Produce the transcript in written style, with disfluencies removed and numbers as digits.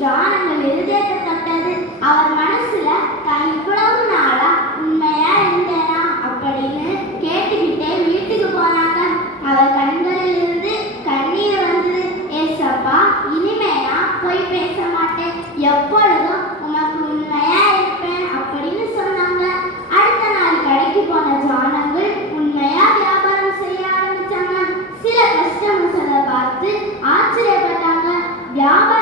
ஜானங்கள் இருதயத்தை தொட்டது. அவர் மனசுல தான் இவ்வளவு நாளா உண்மையா இருந்தேனா அப்படின்னு கேட்டுக்கிட்டே வீட்டுக்கு போனாங்க. அவர் கண்களில் இருந்து கண்ணீர் வந்தது. ஏசப்பா, இனிமே நான் போய் பேச மாட்டேன், எப்பொழுதும் உனக்கு உண்மையா இருப்பேன் அப்படின்னு சொன்னாங்க. அடுத்த நாள் கடைக்கு போன ஜானங்கள் உண்மையா வியாபாரம் செய்ய ஆரம்பிச்சாங்க. சில கஸ்டமர்ஸை பார்த்து ஆச்சரியப்பட்டாங்க. வியாபாரம்